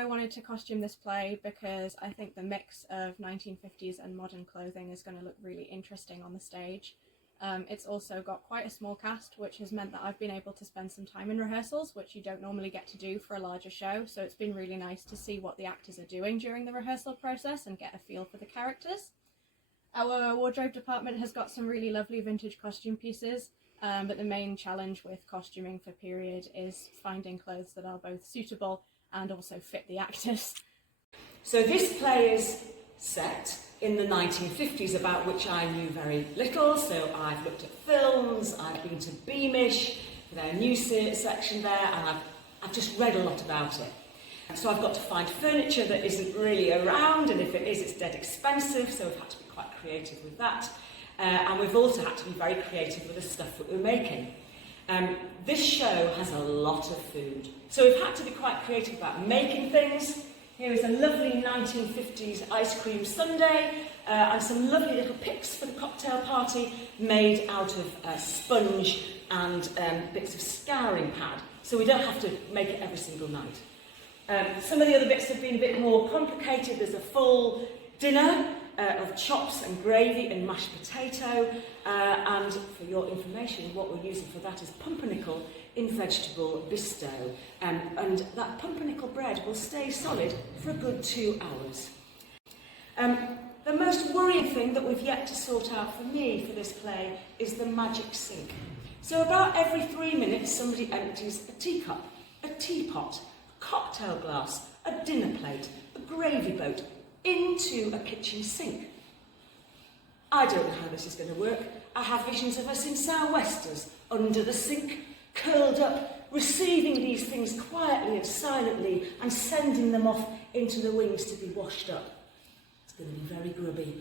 I wanted to costume this play because I think the mix of 1950s and modern clothing is going to look really interesting on the stage. It's also got quite a small cast, which has meant that I've been able to spend some time in rehearsals, which you don't normally get to do for a larger show, so it's been really nice to see what the actors are doing during the rehearsal process and get a feel for the characters. Our wardrobe department has got some really lovely vintage costume pieces, but the main challenge with costuming for period is finding clothes that are both suitable and also fit the actors. So this play is set in the 1950s, about which I knew very little, so I've looked at films, I've been to Beamish, their news section there, and I've just read a lot about it. So I've got to find furniture that isn't really around, and if it is, it's dead expensive, so we've had to be quite creative with that. And we've also had to be very creative with the stuff that we're making. This show has a lot of food, so we've had to be quite creative about making things. Here is a lovely 1950s ice cream sundae and some lovely little picks for the cocktail party made out of sponge and bits of scouring pad, so we don't have to make it every single night. Some of the other bits have been a bit more complicated. There's a full dinner of chops and gravy and mashed potato, and for your information, what we're using for that is pumpernickel in vegetable bisto, and that pumpernickel bread will stay solid for a good 2 hours. The most worrying thing that we've yet to sort out for me for this play is the magic sink. So about every 3 minutes somebody empties a teacup, a teapot, a cocktail glass, a dinner plate, a gravy boat into a kitchen sink. I don't know how this is going to work. I have visions of us in sou'westers, under the sink, curled up, receiving these things quietly and silently and sending them off into the wings to be washed up. It's going to be very grubby.